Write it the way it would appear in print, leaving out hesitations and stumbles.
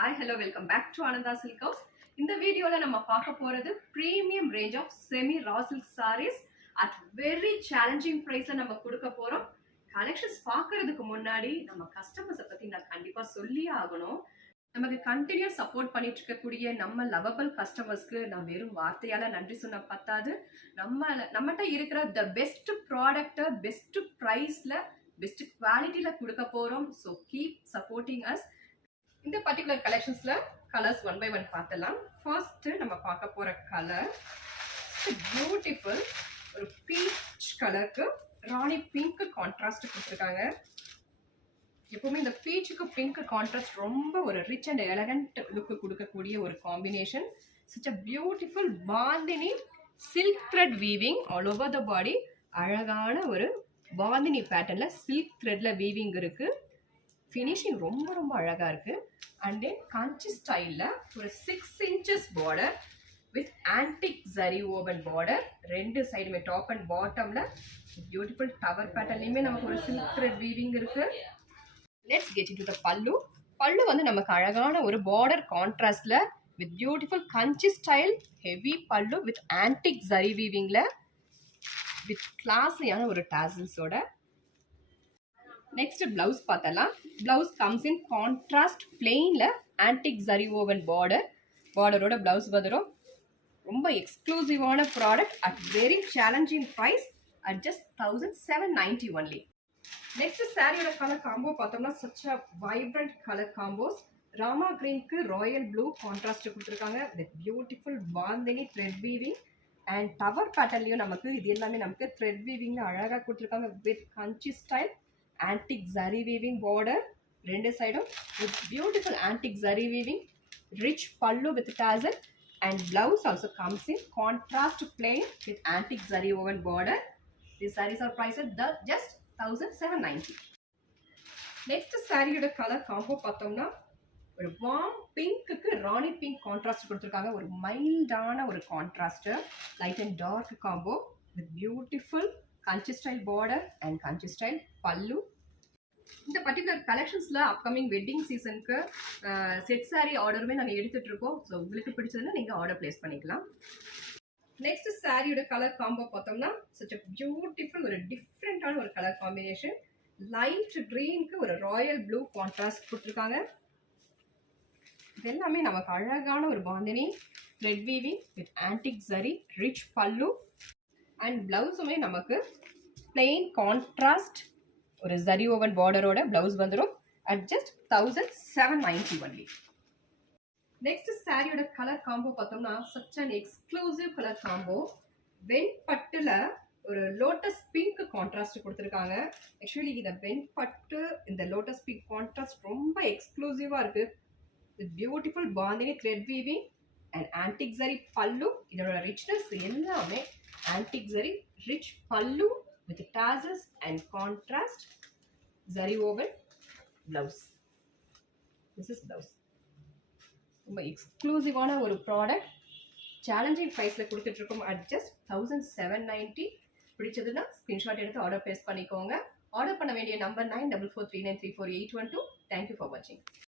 Hi, hello, welcome back to Ananda Silk House. இந்த வீடியோல நம்ம பார்க்க போறது premium range of semi raw silk sarees at very challenging priceல நம்ம கொடுக்க போறோம். கலெக்ஷன்ஸ் பார்க்கிறதுக்கு முன்னாடி நம்ம கஸ்டமர்ஸை பத்தி நான் கண்டிப்பா சொல்லியே ஆகணும். நமக்கு கண்டினியூஸ் சப்போர்ட் பண்ணிட்டு இருக்கக்கூடிய நம்ம லவபிள் கஸ்டமர்ஸ்க்கு நான் வெறும் வார்த்தையால நன்றி சொன்ன பத்தாது. நம்மகிட்ட இருக்கிற த பெஸ்ட் ப்ராடக்ட் பெஸ்ட் பிரைஸ்ல பெஸ்ட் குவாலிட்டியில கொடுக்க போறோம். So keep supporting us. இந்த பர்டிகுலர் கலெக்ஷன்ஸ்ல கலர்ஸ் ஒன் பை ஒன் பார்த்தலாம். ஃபர்ஸ்ட் நம்ம பார்க்க போற கலர் பியூட்டிஃபுல் ஒரு பீச் கலருக்கு ராணி பிங்க் கான்ட்ராஸ்ட் கொடுத்துருக்காங்க. எப்பவுமே இந்த பீச்சுக்கு பிங்க் கான்ட்ராஸ்ட் ரொம்ப ஒரு ரிச் அண்ட் எலகண்ட் லுக்கு கொடுக்கக்கூடிய ஒரு combination. such a beautiful bandhani silk thread weaving all over the body. அழகான ஒரு பாந்தினி பேட்டர்ன்ல சில்க் த்ரெட்ல வீவிங் இருக்கு. ஃபினிஷிங் ரொம்ப ரொம்ப அழகா இருக்கு. அண்ட் தென் காஞ்சி ஸ்டைல்ல ஒரு 6 inches border with antique zari woven border. ரெண்டு சைடுமே டாப் அண்ட் பாட்டம்ல பியூட்டிஃபுல் டவர் பேட்டர்ன்லயுமே நமக்கு ஒரு சில்க் த்ரெட் வீவிங் இருக்கு. Let's get into the pallu. Pallu வந்து நமக்கு அழகான ஒரு பார்டர் கான்ட்ராஸ்ட்ல with beautiful Kanchi style heavy pallu with antique zari வீவிங்ல வித் கிளாஸியான ஒரு டாசல்ஸோட. நெக்ஸ்ட் பிளவுஸ் பார்த்தலாம். பிளவுஸ் கம்ஸ் இன் கான்ட்ராஸ்ட் பிளெயின்ல ஆன்டிக் ஜரி ஓவன் பார்டரோட பிளவுஸ் வந்துடும். ரொம்ப எக்ஸ்க்ளூசிவான product at very challenging price at just 1790 only. Next சாரியோட கலர் காம்போ பார்த்தோம்னா such a vibrant colour combos. Rama கிரீனுக்கு ராயல் ப்ளூ கான்ட்ராஸ்ட் கொடுத்துருக்காங்க with beautiful bandhani thread weaving and tower பேட்டர்ன்லையும் நமக்கு இது எல்லாமே நமக்கு த்ரெட் வீவிங்ல அழகாக கொடுத்துருக்காங்க with Kanchi style antique zari weaving border. ரெண்டு சைடும் with beautiful antique zari weaving rich pallu with tassel and blouse also comes in contrast plain with antique zari woven border. These sarees are priced at just 1790. Next சாரியோட colour combo பார்த்தோம்னா ஒரு warm பிங்க்குக்கு Rani pink contrast கொடுத்துருக்காங்க. ஒரு மைல்டான ஒரு contrast light and dark combo with beautiful Kanchi style border and Kanchi style pallu. இந்த particular கலெக்ஷன்ஸில் upcoming wedding சீசனுக்கு செட் சாரி ஆர்டருமே நாங்கள் எடுத்துகிட்டு இருக்கோம். ஸோ உங்களுக்கு பிடிச்சதுன்னா நீங்கள் ஆர்டர் பிளேஸ் பண்ணிக்கலாம். நெக்ஸ்ட் சாரியோட கலர் காம்போ பார்த்தோம்னா such a பியூட்டிஃபுல் ஒரு டிஃப்ரெண்டான ஒரு கலர் காம்பினேஷன். லைட் கிரீனுக்கு ஒரு ராயல் ப்ளூ கான்ட்ராஸ்ட் கொடுத்துருக்காங்க. இது எல்லாமே நமக்கு அழகான ஒரு bandhani thread weaving with antique zari rich pallu and பிளவுஸுமே நமக்கு பிளெயின் கான்ட்ராஸ்ட் ஒரு ஜரி ஓவன் பார்டரோட பிளவுஸ் வந்துடும் அட் ஜஸ்ட் 1790 ஒன்லி. நெக்ஸ்ட் சாரியோட கலர் காம்போ பார்த்தோம்னா such an exclusive colour combo. வெண்பட்டுல ஒரு லோட்டஸ் பிங்க் கான்ட்ராஸ்ட் கொடுத்துருக்காங்க. ஆக்சுவலி இந்த வெண்பட்டு இந்த லோட்டஸ் பிங்க் கான்ட்ராஸ்ட் ரொம்ப எக்ஸ்க்ளூசிவா இருக்கு with beautiful bandhani thread weaving and antique zari pallu. இதோட ரிச்னஸ் எல்லாமே antique zari rich pallu with tassels and contrast zari woven blouse. This is blouse. ரொம்ப எக்ஸ்க்ளூசிவான ஒரு ப்ராடக்ட் சேலஞ்சிங் ப்ரைஸில் கொடுத்துட்ருக்கோம் அட் ஜஸ்ட் 1790. பிடிச்சதுன்னா ஸ்க்ரீன்ஷாட் எடுத்து ஆர்டர் ப்ளேஸ் பண்ணிக்கோங்க. ஆர்டர் பண்ண வேண்டிய நம்பர் 9443934812. தேங்க்யூ ஃபார் வாட்சிங்.